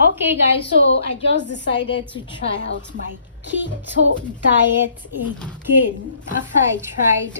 Okay guys, so I just decided to try out my keto diet again after I tried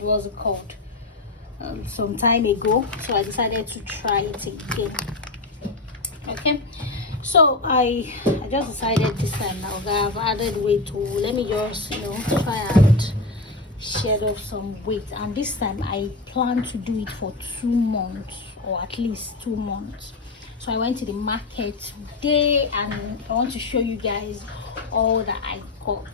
what's it called some time ago. So I decided to try it again. Okay, so I just decided this time now that I've added weight to, let me just try and shed off some weight, and this time I plan to do it for 2 months, or at least 2 months. So I went to the market today and I want to show you guys all that I got.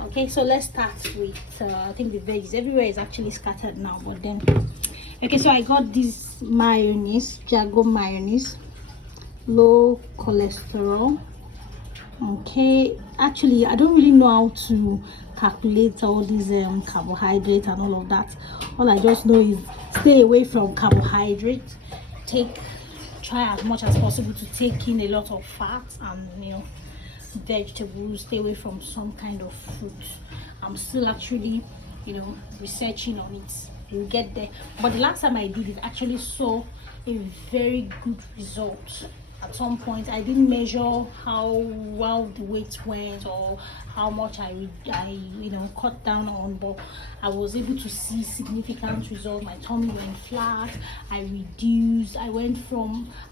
Okay, so let's start with I think the veggies. Everywhere is actually scattered now, but then okay, so I got this mayonnaise, Jago mayonnaise, low cholesterol. Okay, actually I don't really know how to calculate all these carbohydrates and all of that. All I just know is stay away from carbohydrates, try as much as possible to take in a lot of fats and vegetables, stay away from some kind of fruit. I'm still actually researching on it. We'll get there, but the last time I did it actually saw a very good result. At some point I didn't measure how well the weight went or how much I cut down on, but I was able to see significant results. My tummy went flat, I reduced, I was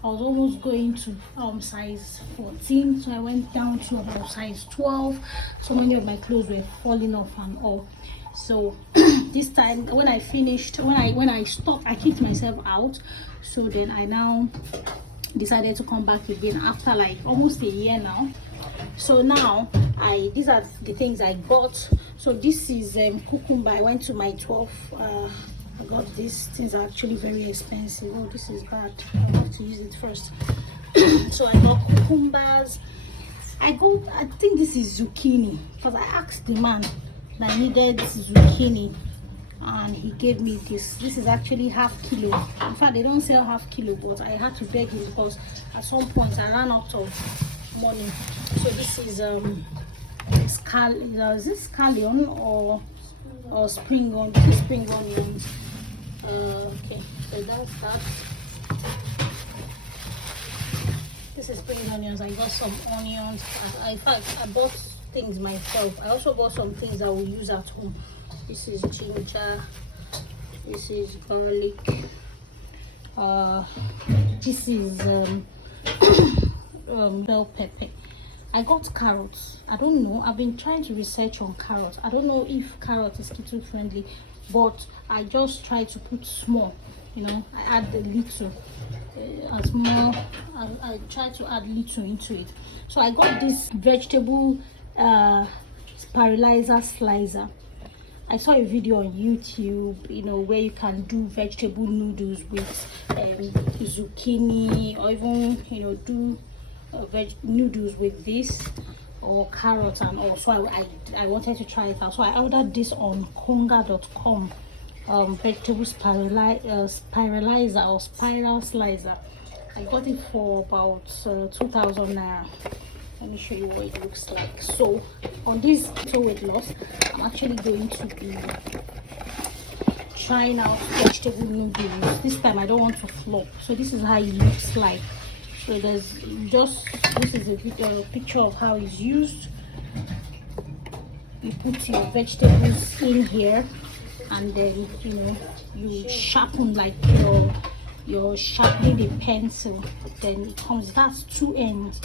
almost going to size 14, so I went down to about size 12. So many of my clothes were falling off and all. So this time when I stopped, I kicked myself out. So then I now decided to come back again after like almost a year now. So now these are the things I got. So this is cucumber. I went to my 12. I got these things are actually very expensive. Oh, this is bad. I have to use it first. So I got cucumbers. I think this is zucchini, because I asked the man that I needed zucchini and he gave me this is actually half kilo. In fact, they don't sell half kilo, but I had to beg him because at some point I ran out of money. So this is is this scallion or spring onion? This is spring onions. Okay, so that's that. This is spring onions. I got some onions. In fact, I bought things myself. I also bought some things that we'll use at home. This is ginger, this is garlic, this is bell pepper. I got carrots. I don't know, I've been trying to research on carrots. I don't know if carrot is keto friendly, but I just try to put small, I add a little as more. I try to add little into it. So I got this vegetable spiralizer slicer. I saw a video on YouTube, where you can do vegetable noodles with zucchini, or even, do noodles with this, or carrots and all. So I wanted to try it out. So I ordered this on konga.com, vegetable spiralizer or spiral slicer. I got it for about 2,000 naira. Let me show you what it looks like. So on this weight loss, I'm actually going to be trying out vegetable noodles. This time I don't want to flop. So this is how it looks like. So this is a picture of how it's used. You put your vegetables in here, and then you sharpen like you're sharpening a pencil. Then it has 2 ends.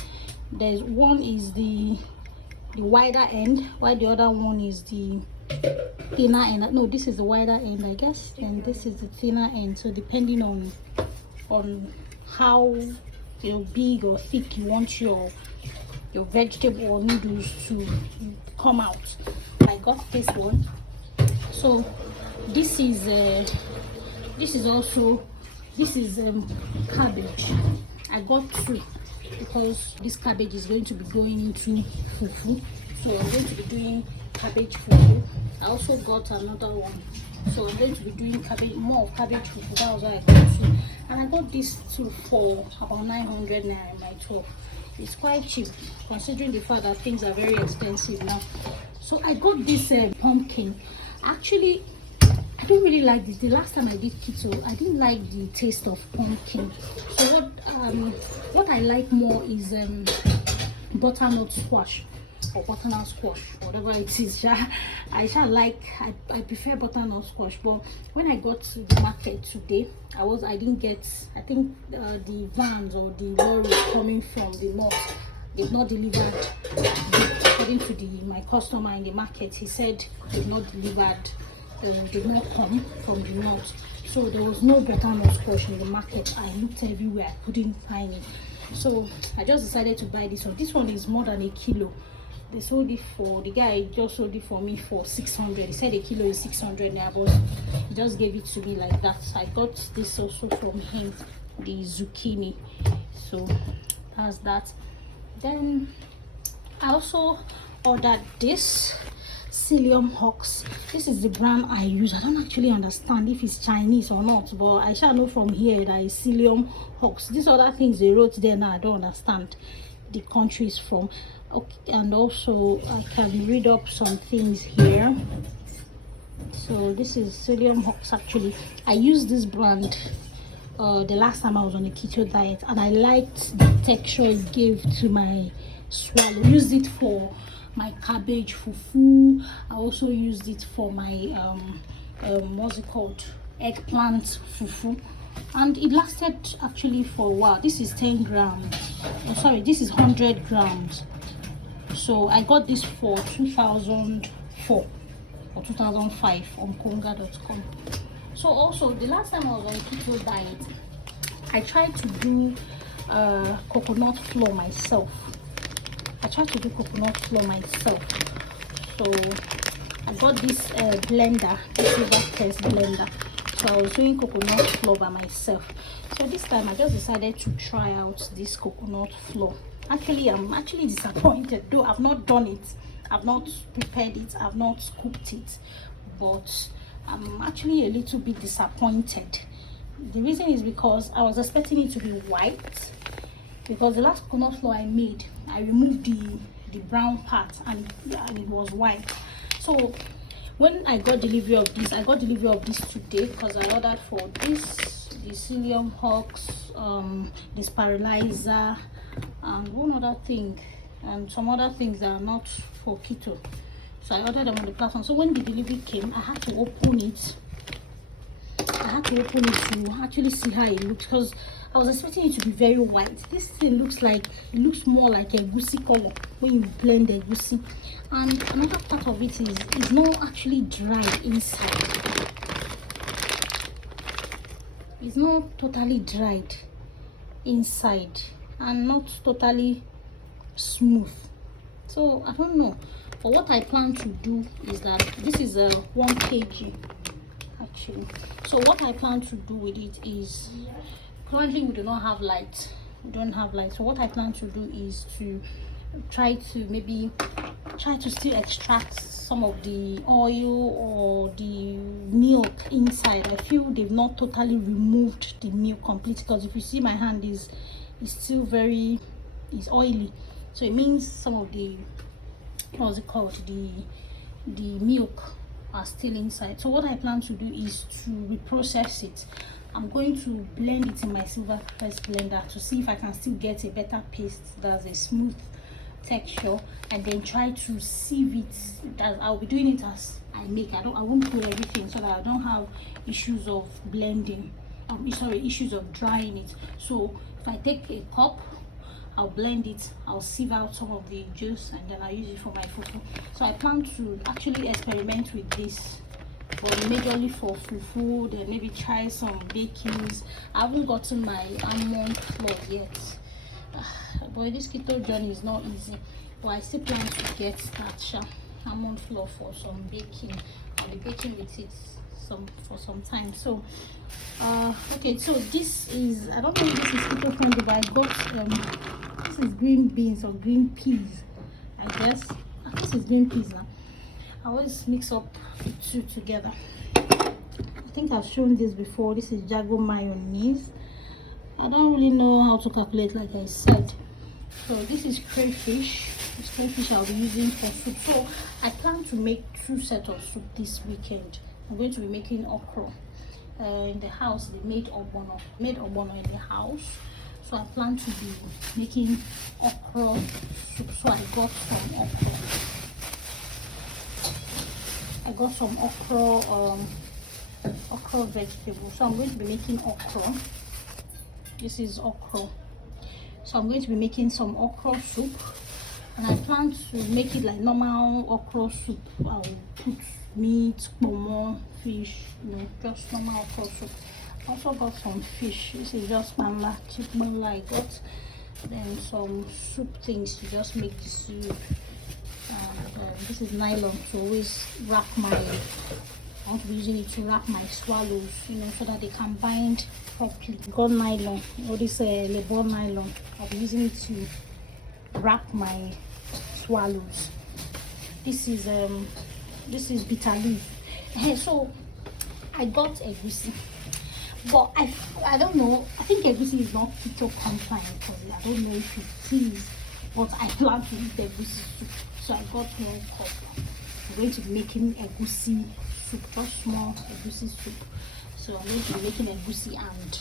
There's one is the wider end, while the other one is the thinner end. No, this is the wider end, I guess, and this is the thinner end. So depending on how big or thick you want your vegetable or noodles to come out. I got this one. So this is cabbage. I got 2 because this cabbage is going to be going into fufu, so I'm going to be doing cabbage fufu. I also got another one, so I'm going to be doing more of cabbage fufu. That was what I got 2, and I got this too for about 900 naira in my 12. It's quite cheap considering the fact that things are very expensive now. So I got this pumpkin. Actually, don't really like this. The last time I did keto, I didn't like the taste of pumpkin. So what what I like more is butternut squash or butternut squash, whatever it is. I prefer butternut squash. But when I got to the market today, I didn't get, I think the vans or the lorries coming from the north did not delivered. According to my customer in the market, he said did not delivered, did not come from the north. So there was no butternut squash in the market. I looked everywhere, I couldn't find it. So I just decided to buy this one. This one is more than a kilo. They sold it for, the guy just sold it for me for 600. He said a kilo is 600 naira, but he just gave it to me like that. I got this also from him, the zucchini. So that's that. Then I also ordered this Psyllium Hots. This is the brand I use. I don't actually understand if it's Chinese or not, but I shall know from here that it's Psyllium Hots. These other things they wrote there now, I don't understand the countries from. Okay, and also I can read up some things here. So this is Psyllium Hots. Actually, I used this brand the last time I was on a keto diet, and I liked the texture it gave to my swallow. Used it for my cabbage fufu. I also used it for my what's it called, eggplant fufu, and it lasted actually for a while. This is 10 grams. Oh, sorry, this is 100 grams. So I got this for 2004 or 2005 on konga.com. So also the last time I was on keto diet, I tried to do coconut flour myself. So I got this blender, this silver test blender. So I was doing coconut flour by myself. So this time I just decided to try out this coconut flour. Actually, I'm actually disappointed, though I've not done it, I've not prepared it, I've not cooked it, but I'm actually a little bit disappointed. The reason is because I was expecting it to be white, because the last coconut flour I made, I removed the brown part and it was white. So when I got delivery of this, today, because I ordered for this, the Psyllium Hots, the sterilizer, and one other thing, and some other things that are not for keto. So I ordered them on the platform. So when the delivery came, I had to open it. To actually see how it looks, because I was expecting it to be very white. This thing looks more like a goosey color when you blend the goosey. And another part of it is it's not actually dry inside. It's not totally dried inside and not totally smooth. So I don't know. But what I plan to do is that this is a 1 kg actually. So what I plan to do with it is, currently we don't have light. So what I plan to do is to try to still extract some of the oil or the milk inside. I feel they've not totally removed the milk completely, because if you see my hand is still very oily. So it means some of the, what's it called, the milk are still inside. So what I plan to do is to reprocess it. I'm going to blend it in my silver press blender to see if I can still get a better paste that's a smooth texture, and then try to sieve it. That I'll be doing it as I make. I won't put everything, so that I don't have issues of blending, issues of drying it. So if I take a cup, I'll blend it, I'll sieve out some of the juice, and then I'll use it for my fufu. So I plan to actually experiment with this, but majorly for fufu, then maybe try some bakings. I haven't gotten my almond flour yet. Boy, this keto journey is not easy, but I still plan to get that almond flour for some baking. I'll be baking with it for some time. So okay, so this is, I don't know if this is keto friendly, but I got this is green beans or green peas, I guess. This is green peas now. I always mix up the two together. I think I've shown this before. This is Jago mayonnaise. I don't really know how to calculate, like I said. So this is crayfish. This crayfish I'll be using for soup. So I plan to make 2 sets of soup this weekend. I'm going to be making okra in the house. They made ogbono in the house. So I plan to be making okra soup. So I got some okra. Okra vegetable. So I'm going to be making okra. This is okra. So I'm going to be making some okra soup, and I plan to make it like normal okra soup. I'll put meat, pomo, fish, just normal okra soup. I also got some fish. This is just banla, cheap banla I got. Then some soup things to just make the soup. And this is nylon to always wrap my. I want to be using it to wrap my swallows, so that they can bind properly. Got nylon, or this label nylon. I'll be using it to wrap my swallows. This is bitter leaf. So I got egusi, but I don't know. I think egusi is not keto compliant because I don't know if it is, but I plan to eat egusi soup. So I got 1 cup. I'm going to be making egusi soup, just small egusi soup. So I'm going to be making egusi and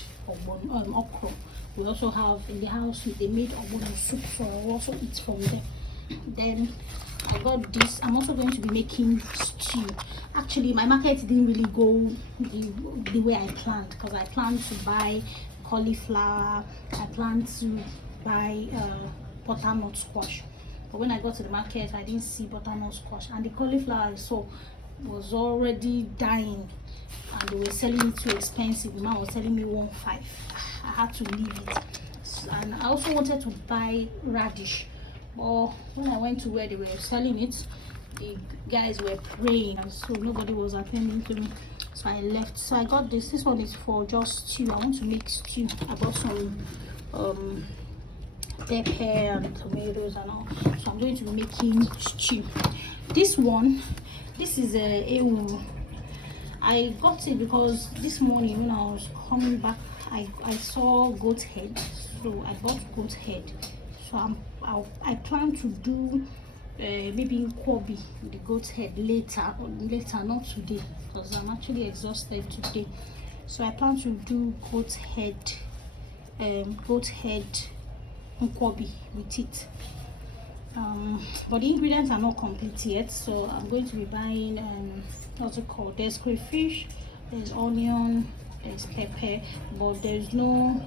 okra. We also have in the house they made ogbono soup, so I'll also eat from there. Then I got this. I'm also going to be making stew. Actually, my market didn't really go the way I planned, because I planned to buy cauliflower. I planned to buy butternut squash. But when I got to the market, I didn't see butternut squash, and the cauliflower I saw was already dying, and they were selling it too expensive. The man was selling me 1.5. I had to leave it. And I also wanted to buy radish, but when I went to where they were selling it, the guys were praying, and so nobody was attending to me, so I left. So I got this. This one is for just stew. I want to make stew. I bought some pepper and tomatoes and all, so I'm going to be making stew. This is a ewu. I got it because this morning when I was coming back, I saw goat head, so I bought goat head. So I plan to do maybe in Kobe the goat head later, not today, because I'm actually exhausted today. So I plan to do goat head Kobe with it. But the ingredients are not complete yet, so I'm going to be buying what's it called? There's crayfish, there's onion, there's pepper, but there's no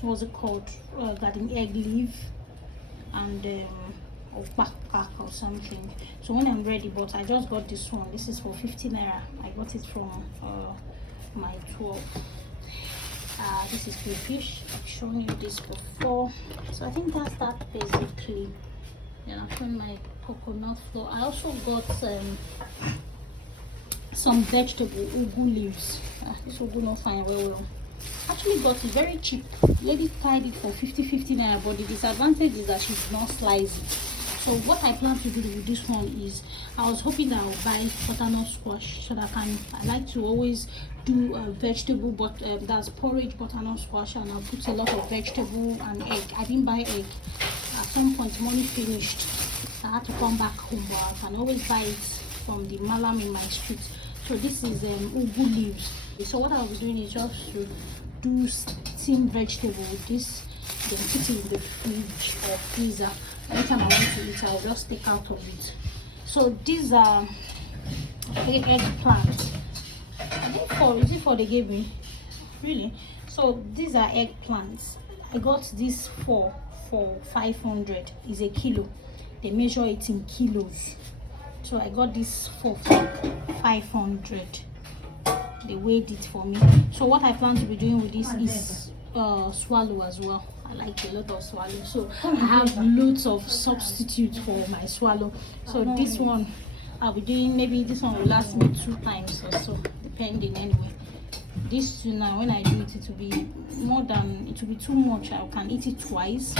what's it called? Garden egg leaf and or backpack or something. So when I'm ready, but I just got this one. This is for 50 naira. I got it from my 12. This is crayfish. I've shown you this before, so I think that's that basically. Then I've shown my coconut flour. I also got some vegetable ugu leaves. This ugu not fine well. Actually got it very cheap. Lady tied it for 50 naira, but the disadvantage is that she's not slicing. So what I plan to do with this one is, I was hoping that I'll buy butternut squash, so that I like to always do vegetable, but that's porridge butternut squash, and I'll put a lot of vegetable and egg. I didn't buy egg. At some point money finished, I had to come back home, but I can always buy it from the malam in my street. So this is ugu leaves. So what I'll be doing is just to do steamed vegetable with this, then put it in the fridge or freezer. Anytime I want to eat, I'll just take out of it. So these are eggplants. Is it for they gave me? Really? So these are eggplants. I got this for 500. Is a kilo. They measure it in kilos. So I got this for 500. They weighed it for me. So what I plan to be doing with this is swallow as well. I like a lot of swallow, so I have loads of substitutes for my swallow. So this one I'll be doing, maybe this one will last me 2 times or so, depending. Anyway, this two now, when I do it, it will be it will be too much. I can eat it twice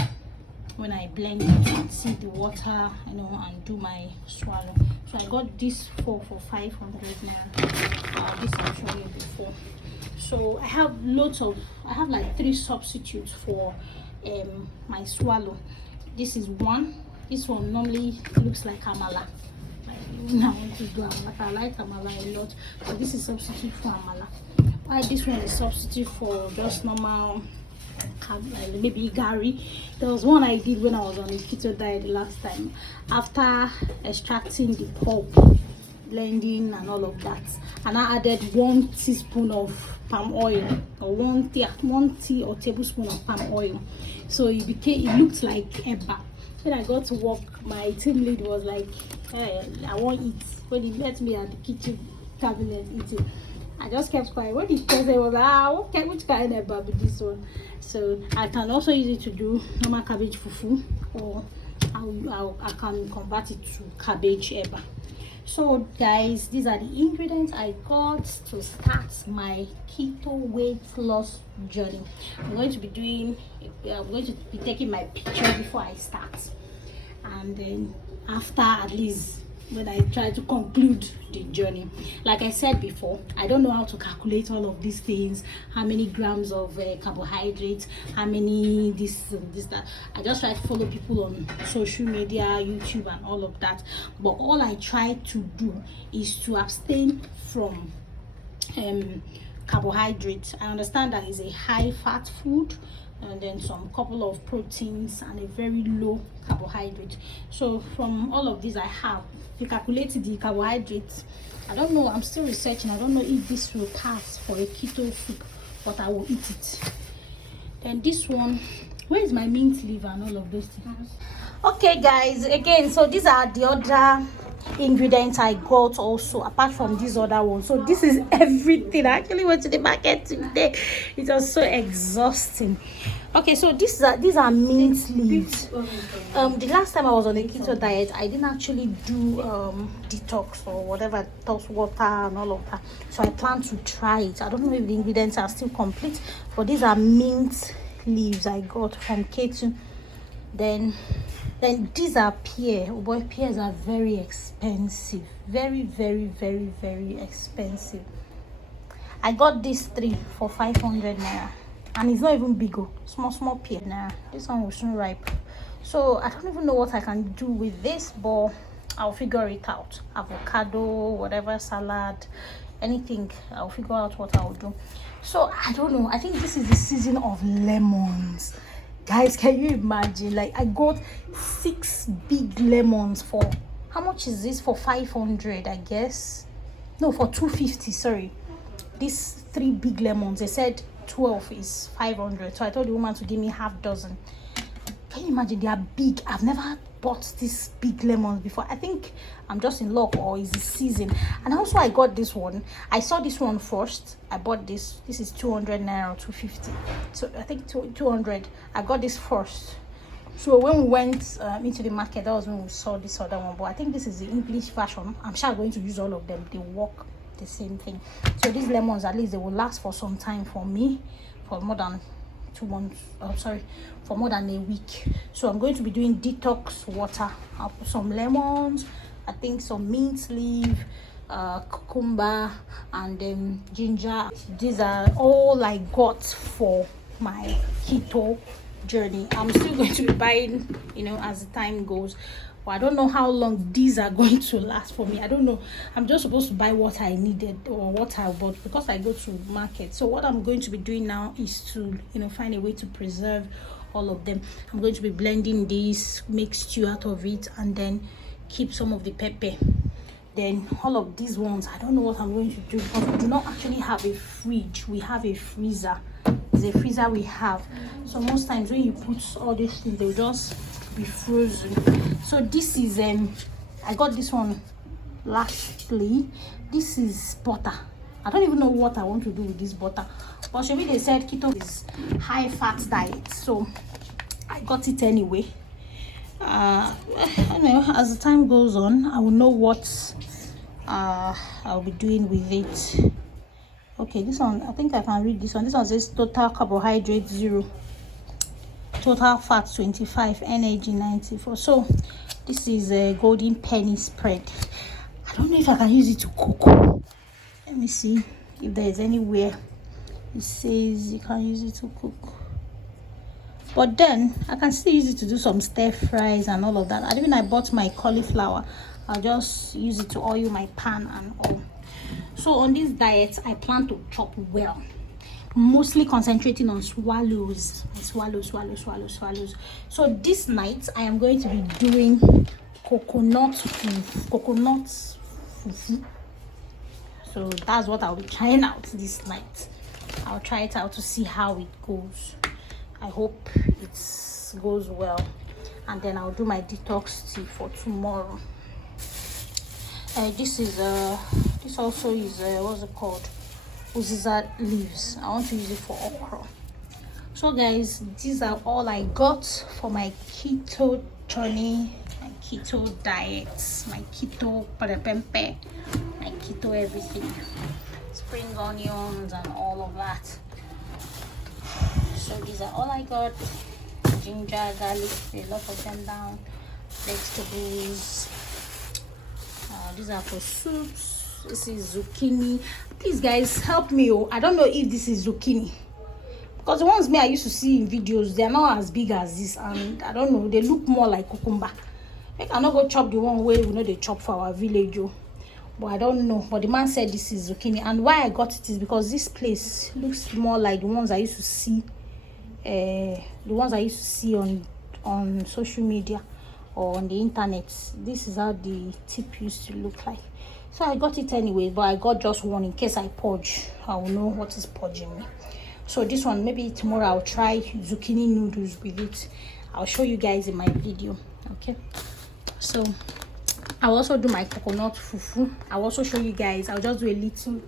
when I blend it and see the water, and do my swallow. So I got this for 500 naira. This I've shown you before. So I have like 3 substitutes for my swallow. This is one. This one normally looks like amala. I want to do amala. I like amala a lot, so this is substitute for amala. why this one is substitute for just normal like maybe gari. There was one I did when I was on a keto diet the last time. After extracting the pulp, blending and all of that, and I added 1 teaspoon of palm oil, or one tea or tablespoon of palm oil, so it looked like eba. When I got to work, my team lead was like, hey, I want eat. When he met me at the kitchen cabinet eating, I just kept quiet. When he said, I was like, which kind of eba be this one? So I can also use it to do normal cabbage fufu, or I can convert it to cabbage eba. So guys, these are the ingredients I got to start my keto weight loss journey. I'm going to be taking my picture before I start, and then after, at least when I try to conclude the journey. Like I said before, I don't know how to calculate all of these things, how many grams of carbohydrates, how many this that. I just try to follow people on social media, YouTube and all of that, but all I try to do is to abstain from carbohydrates. I understand that is a high fat food, and then some couple of proteins and a very low carbohydrate. So from all of these, I have to calculate the carbohydrates. I don't know, I'm still researching. I don't know if this will pass for a keto soup, but I will eat it. Then this one, where is my mint liver and all of those things? Okay guys, again, so these are the other ingredients I got also, apart from this other one. So this is everything. I actually went to the market today. It was so exhausting. Okay, so these are mint leaves. The last time I was on a keto diet, I didn't actually do detox or whatever, detox water and all of that. So I plan to try it. I don't know if the ingredients are still complete, but these are mint leaves I got from Keto. Then these are pear. Oh boy, pears are very expensive, very expensive. I got these 3 for 500 naira, and it's not even big. Small pear. Nah, this one will soon ripe. So I don't even know what I can do with this, but I'll figure it out. Avocado, whatever, salad, anything, I'll figure out what I'll do. So I don't know, I think this is the season of lemons. Guys, can you imagine? Like, I got 6 big lemons for, how much is this? For 500, I guess. No, for 250, sorry. These 3 big lemons, they said 12 is 500. So I told the woman to give me half dozen. Can you imagine? They are big. I've never bought these big lemons before. I think I'm just in luck, or is the season. And also I got this one. I saw this one first. I bought this. This is 200 naira or 250. So I think 200. I got this first. So when we went into the market, that was when we saw this other one. But I think this is the English version. I'm sure I'm going to use all of them. They work the same thing. So these lemons, at least they will last for some time for me, for more than 2 months. For more than a week. So I'm going to be doing detox water. I'll put some lemons, I think some mint leaf, cucumber, and then ginger. These are all I got for my keto journey. I'm still going to be buying, as the time goes. But I don't know how long these are going to last for me. I don't know. I'm just supposed to buy what I needed or what I bought because I go to market. So what I'm going to be doing now is to find a way to preserve all of them. I'm going to be blending this, make stew out of it, and then keep some of the pepper. Then all of these ones, I don't know what I'm going to do because we do not actually have a fridge. We have a freezer. It's a freezer we have. So most times when you put all these things, they'll just be frozen. So this is I got this one lastly. This is butter. I don't even know what I want to do with this butter, but maybe they said keto is high fat diet, so I got it anyway. Anyway, as the time goes on, I will know what I'll be doing with it. Okay, this one, I think I can read this one. This one says total carbohydrate 0, total fat 25, energy 94. So this is a golden penny spread. I don't know if I can use it to cook. Let me see if there is anywhere it says you can use it to cook. But then I can still use it to do some stir fries and all of that. And even I bought my cauliflower, I'll just use it to oil my pan and all. So on this diet, I plan to chop well, mostly concentrating on swallows. So this night I am going to be doing coconut fufu. So that's what I'll be trying out this night. I'll try it out to see how it goes. I hope it goes well, and then I'll do my detox tea for tomorrow. This also is what's it called, uziza leaves. I want to use it for okra. So guys, these are all I got for my keto journey, my keto diet, my keto parapempe, my keto everything, spring onions and all of that. So these are all I got. Ginger, garlic, a lot of them down, vegetables. These are for soups. This is zucchini. Please guys, help me. I don't know if this is zucchini, because the ones I used to see in videos, they are not as big as this, and I don't know, they look more like cucumber. I cannot go chop the one way we know they chop for our village, but I don't know. But the man said this is zucchini, and why I got it is because this place looks more like the ones I used to see, on social media or on the internet. This is how the tip used to look like. So I got it anyway, but I got just one in case I purge. I will know what is purging me. So this one, maybe tomorrow I'll try zucchini noodles with it. I'll show you guys in my video. Okay, so I'll also do my coconut fufu. I'll also show you guys. I'll just do a little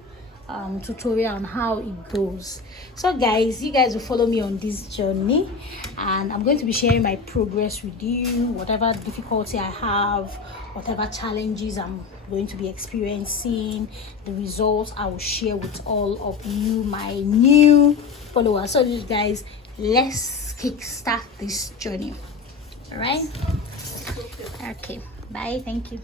tutorial on how it goes. So guys, you guys will follow me on this journey, and I'm going to be sharing my progress with you. Whatever difficulty I have, whatever challenges I'm going to be experiencing, the results I will share with all of you, my new followers. So you guys, let's kickstart this journey. All right, okay, bye, thank you.